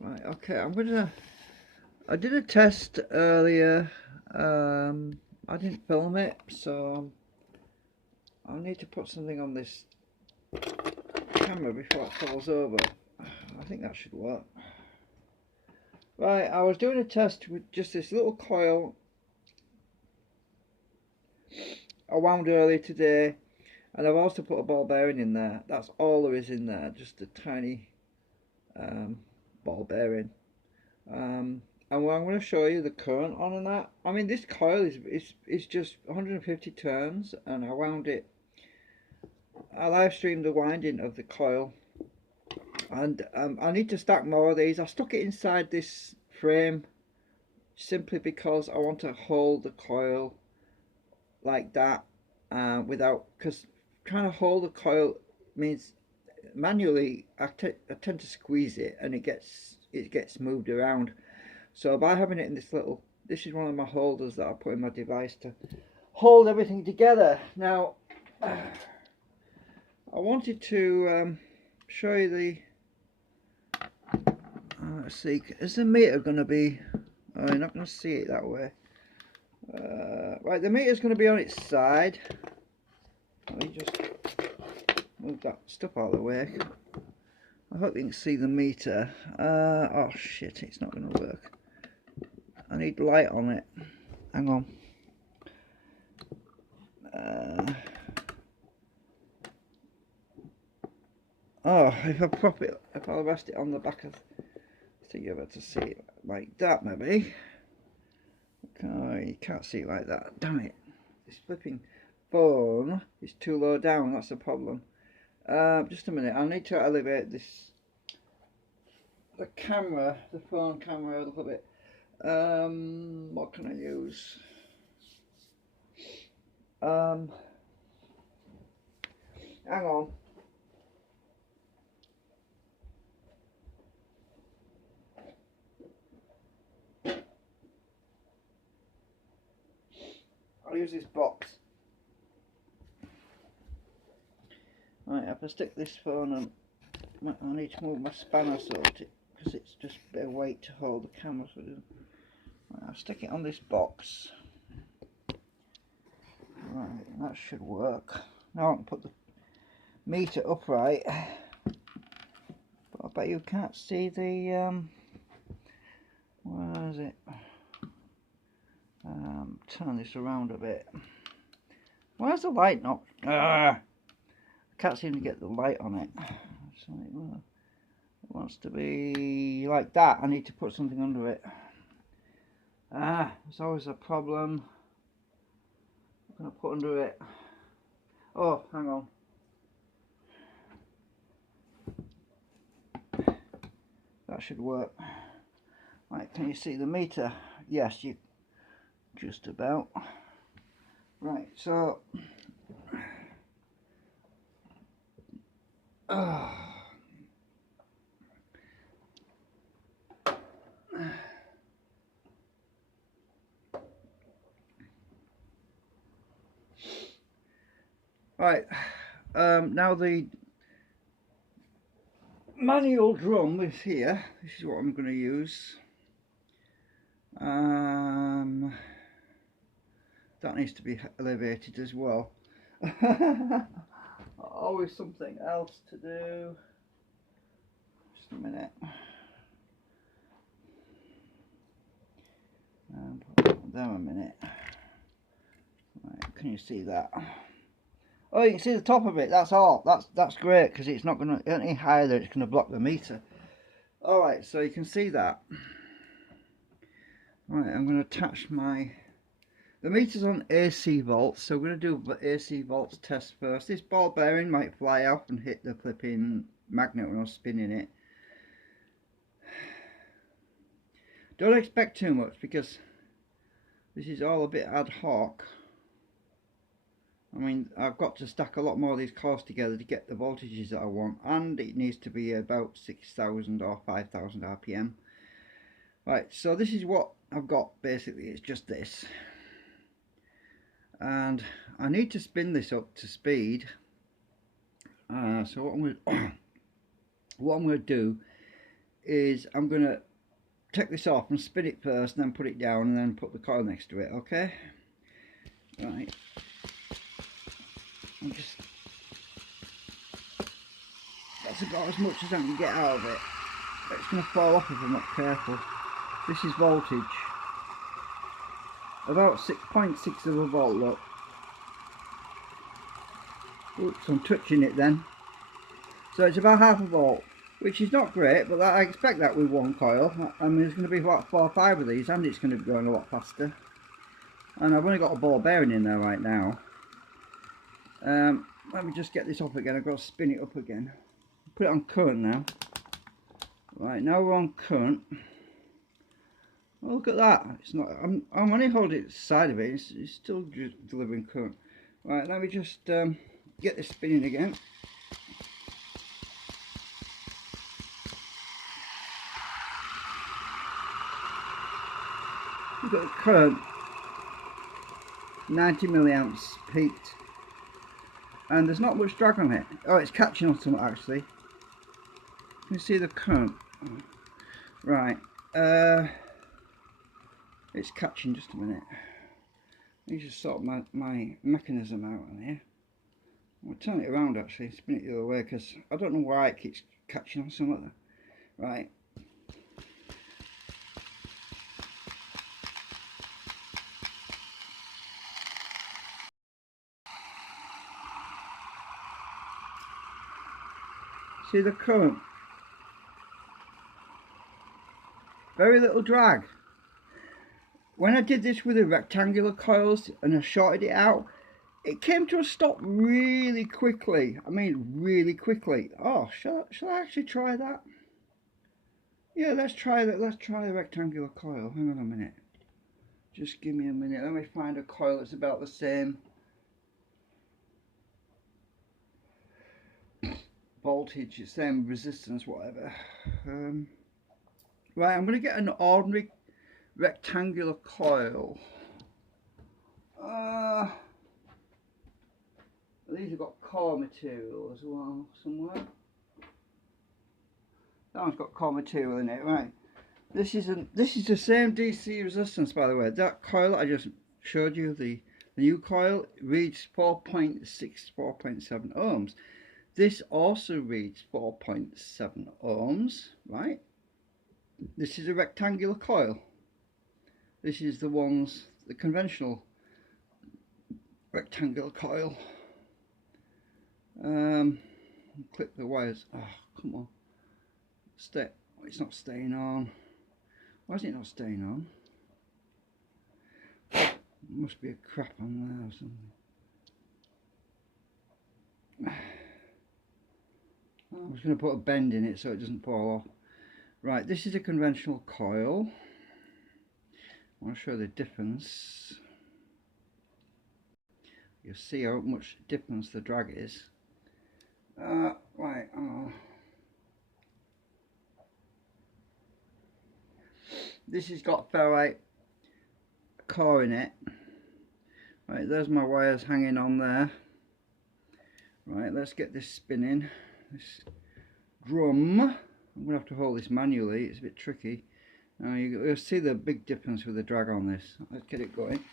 Right, okay, I did a test earlier. I didn't film it, so I need to put something on this camera before it falls over. I think that should work. Right, I was doing a test with just this little coil I wound earlier today, and I've also put a ball bearing in there. That's all there is in there, just a tiny ball bearing. And I'm going to show you the current on and that. I mean, this coil is just 150 turns, and I live streamed the winding of the coil, and I need to stack more of these. I stuck it inside this frame simply because I want to hold the coil like that because trying to hold the coil means manually I tend to squeeze it and it gets moved around. So by having it in this is one of my holders that I put in my device to hold everything together. Now I wanted to show you the let's see, is the meter going to be, oh, you're not going to see it that way. Right, the meter's going to be on its side. Let me just move that stuff out of the way. I hope you can see the meter. Oh shit, it's not going to work. I need light on it. Hang on. Oh, if I rest it on the back of, I think you're able to see it like that maybe. Oh, you can't see it like that. Damn it! This flipping phone is too low down. That's the problem. Just a minute. I need to elevate the phone camera a little bit. What can I use? Hang on. I'll use this box. Right, if I stick this phone on, I need to move my spanner because it's just a bit of weight to hold the camera. So right, I'll stick it on this box. Right, that should work. Now I can put the meter upright. But I bet you can't see the where is it? Turn this around a bit. Where's the light not? I can't seem to get the light on it. So it wants to be like that. I need to put something under it. There's always a problem. I'm going to put under it. Oh, hang on. That should work. Right, can you see the meter? Yes, you just about. Right, so right, now the manual drum is here. This is what I'm going to use. That needs to be elevated as well. Always something else to do. Just a minute. Down a minute. Right, can you see that? Oh, you can see the top of it. That's all. That's great because it's not going to any higher than it's going to block the meter. All right, so you can see that. Right, I'm going to attach the meter's on AC volts, so we're going to do the AC volts test first. This ball bearing might fly off and hit the flipping magnet when I'm spinning it. Don't expect too much because this is all a bit ad hoc. I mean, I've got to stack a lot more of these coils together to get the voltages that I want, and it needs to be about 6,000 or 5,000 RPM. Right, so this is what I've got basically. It's just this. And I need to spin this up to speed. So what I'm what I'm going to do is I'm going to take this off and spin it first, and then put it down, and then put the coil next to it. Okay, right, that's about as much as I can get out of it. It's going to fall off if I'm not careful. This is voltage, about 6.6 of a volt. Look, oops, I'm touching it then. So it's about half a volt, which is not great, but I expect that with one coil. I mean, there's going to be about 4 or 5 of these, and it's going to be going a lot faster. And I've only got a ball bearing in there right now. Let me just get this off again. I've got to spin it up again. Put it on current now. Right, now we're on current. Oh, look at that. It's not. I'm only holding the side of it. It's still delivering current. Right, let me just get this spinning again. We've got the current 90 milliamps peaked, and there's not much drag on it. Oh, it's catching on something actually. You can see the current. Right, it's catching. Just a minute. Let me just sort my mechanism out on here. I'll turn it around actually, spin it the other way, because I don't know why it keeps catching on something like that. Right. See the current? Very little drag. When I did this with the rectangular coils and I shorted it out, it came to a stop really quickly. I mean really quickly. Oh, shall I actually try that? Yeah, let's try that. Let's try the rectangular coil. Hang on a minute. Just give me a minute. Let me find a coil that's about the same voltage, same resistance, whatever. Right, I'm going to get an ordinary rectangular coil. These have got core material as well somewhere. That one's got core material in it. Right, this is the same DC resistance, by the way. That coil I just showed you, the new coil, reads 4.6, 4.7 ohms. This also reads 4.7 ohms, right? This is a rectangular coil. This is the conventional rectangular coil. Clip the wires. Oh, come on. It's not staying on. Why is it not staying on? Must be a crap on there or something. I was going to put a bend in it so it doesn't fall off. Right, this is a conventional coil. I want to show the difference. You'll see how much difference the drag is. Right. This has got ferrite core in it. Right, there's my wires hanging on there. Right, let's get this spinning. This drum. I'm going to have to hold this manually. It's a bit tricky. You'll see the big difference with the drag on this. Let's get it going.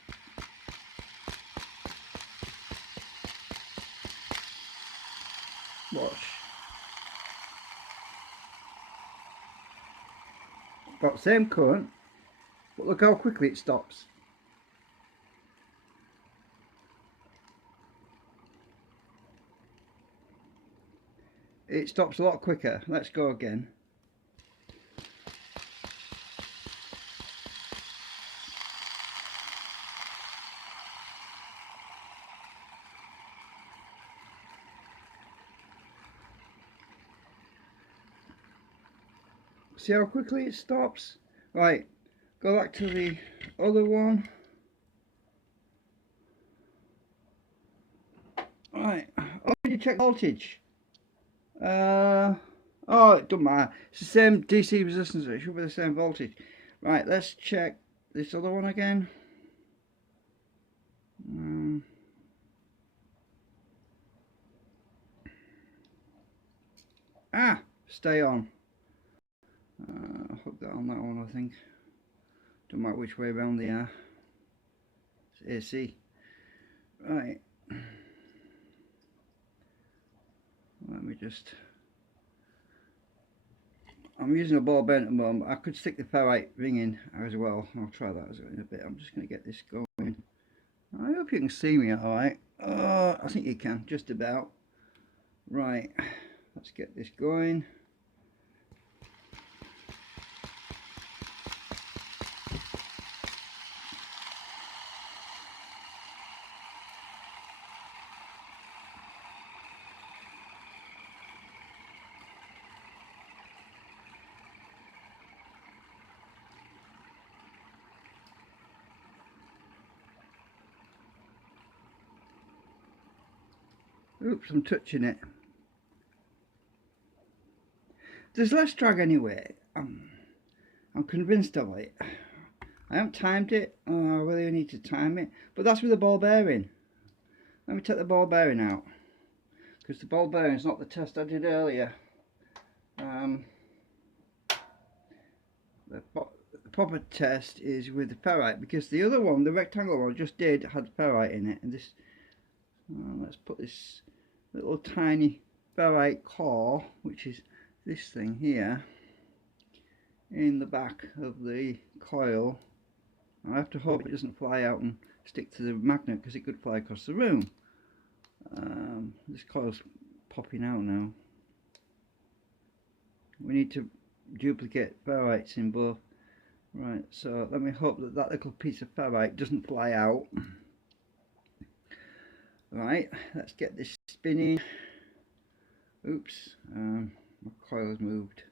Watch. Got the same current, but look how quickly it stops. It stops a lot quicker. Let's go again. See how quickly it stops? Right, go back to the other one. Right, oh, you check voltage. Oh, it doesn't matter. It's the same DC resistance, it should be the same voltage. Right, let's check this other one again. stay on. Hook that on that one, I think. Don't matter which way around they are. It's AC. Right. Let me just... I'm using a ball bearing at the moment. I could stick the ferrite ring in as well. I'll try that in a bit. I'm just going to get this going. I hope you can see me alright. I think you can, just about. Right, let's get this going. Oops, I'm touching it. There's less drag anyway. I'm convinced of it. I haven't timed it. I really need to time it. But that's with the ball bearing. Let me take the ball bearing out. Because the ball bearing is not the test I did earlier. The proper test is with the ferrite. Because the other one, the rectangle one I just did, had ferrite in it. And this... let's put this little tiny ferrite core, which is this thing here, in the back of the coil. I have to hope it doesn't fly out and stick to the magnet, because it could fly across the room. This coil's popping out now. We need to duplicate ferrites in both. Right, so let me hope that that little piece of ferrite doesn't fly out. Right, let's get this spinning. Oops, my coil has moved.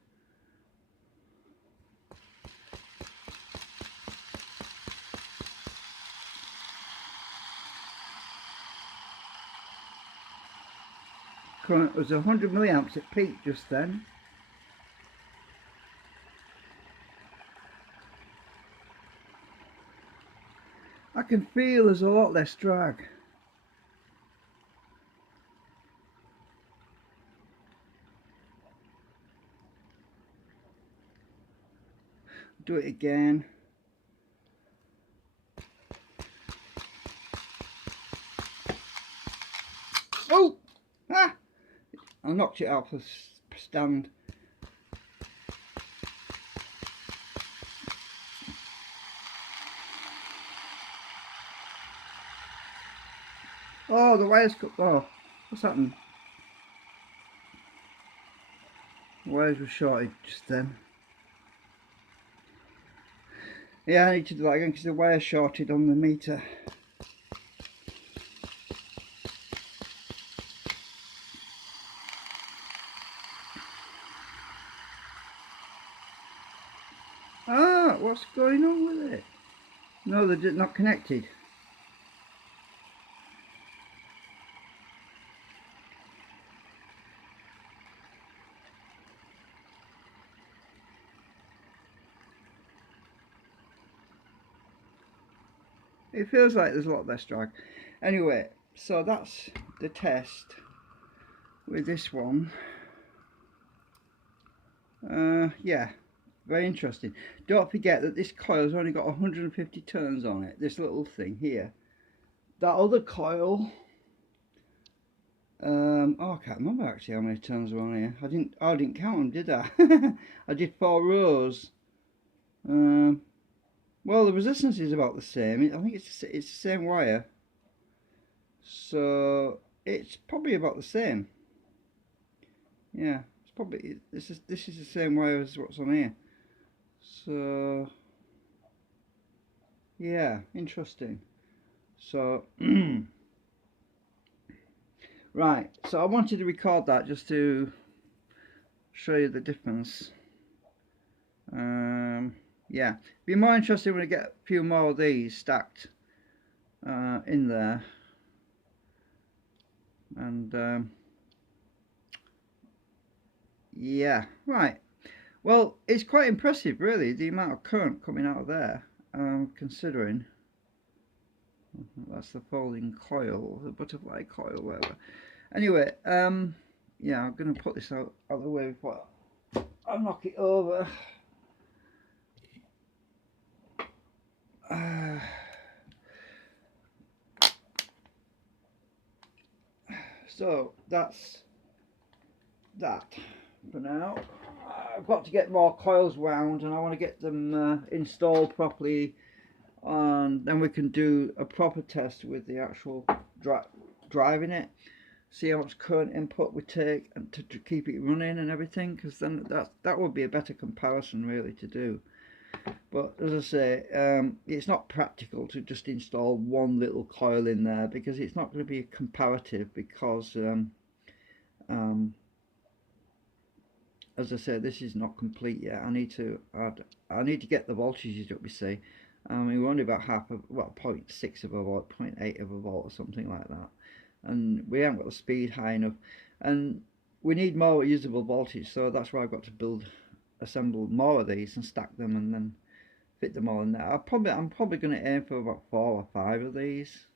Current was 100 milliamps at peak just then. I can feel there's a lot less drag. Do it again. Oh! Ah! I knocked it off the stand. Oh, the wire's cut. Oh, what's happened? The wires were shorted just then. Yeah, I need to do that again because the wire shorted on the meter. Ah, what's going on with it? No, they're not connected. It feels like there's a lot less drag. Anyway, so that's the test with this one. Yeah, very interesting. Don't forget that this coil's only got 150 turns on it, this little thing here. That other coil, oh, I can't remember actually how many turns were on here. I didn't count them, did I? I did 4 rows. Well, the resistance is about the same. I think it's the same wire, so it's probably about the same. Yeah, it's probably this is the same wire as what's on here. So yeah, interesting. So right, so I wanted to record that just to show you the difference. Yeah, be more interested when I get a few more of these stacked in there, and yeah, right. Well, it's quite impressive really, the amount of current coming out of there, considering that's the folding coil, the butterfly coil, whatever. Anyway, yeah, I'm gonna put this out of the way before I'll knock it over. So that's that for now. I've got to get more coils wound, and I want to get them installed properly, and then we can do a proper test with the actual driving it, see how much current input we take and to keep it running and everything, because then that would be a better comparison really to do. But as I say, it's not practical to just install one little coil in there, because it's not going to be comparative, because as I said, this is not complete yet. I need to get the voltages up, you see. We're only about half of, well, 0.6 of a volt, 0.8 of a volt or something like that, and we haven't got the speed high enough, and we need more usable voltage, so that's why I've got to assemble more of these and stack them and then fit them all in there. I'm probably going to aim for about 4 or 5 of these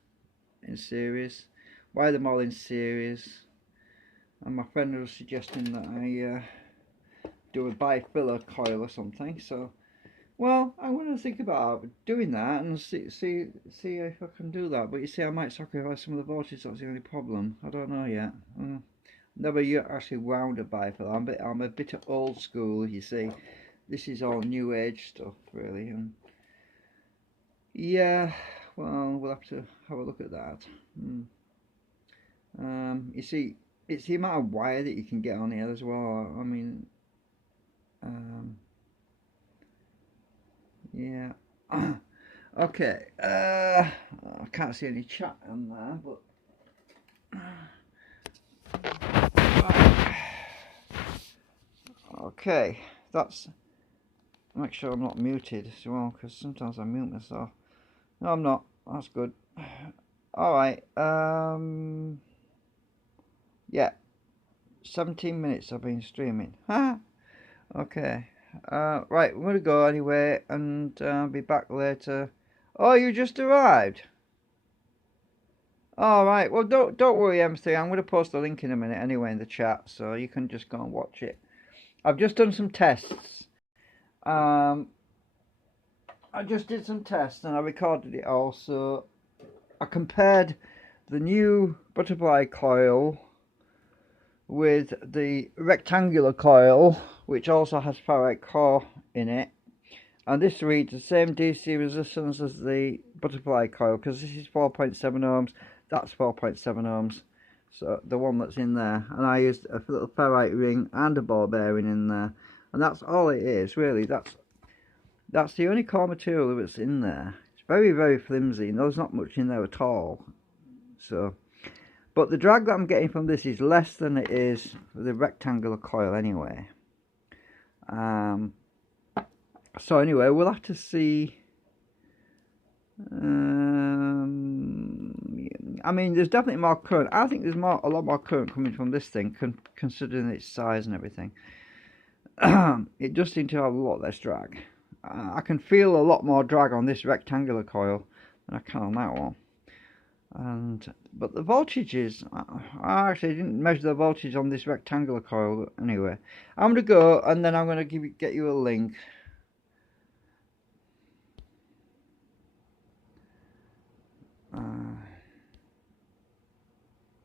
in series, wire them all in series. And my friend was suggesting that I do a bifiller coil or something, so well, I'm going to think about doing that and see if I can do that. But you see, I might sacrifice some of the voltage. That's the only problem. I don't know yet. Never actually wound a bifiller. I'm a bit old school, you see. This is all new age stuff really, and yeah, well, we'll have to have a look at that. You see, it's the amount of wire that you can get on here as well. I mean, yeah. Okay, I can't see any chat on there, but okay, that's, make sure I'm not muted as well, because sometimes I mute myself. No, I'm not. That's good. Alright, yeah, 17 minutes I've been streaming. Okay, right, I'm gonna go anyway, and I'll be back later. Oh, you just arrived? Alright, well, don't worry, M3, I'm gonna post a link in a minute anyway in the chat, so you can just go and watch it. I've just done some tests. I just did some tests and I recorded it all, so I compared the new butterfly coil with the rectangular coil, which also has ferrite core in it, and this reads the same DC resistance as the butterfly coil, because this is 4.7 ohms, that's 4.7 ohms, so the one that's in there, and I used a little ferrite ring and a ball bearing in there, and that's all it is really. That's the only core material that's in there. It's very, very flimsy, and there's not much in there at all. So, but the drag that I'm getting from this is less than it is for the rectangular coil anyway. So anyway, we'll have to see. I mean, there's definitely more current. I think there's a lot more current coming from this thing, considering its size and everything. It does seem to have a lot less drag. I can feel a lot more drag on this rectangular coil than I can on that one. But the voltages, I actually didn't measure the voltage on this rectangular coil anyway. I'm going to go, and then I'm going to get you a link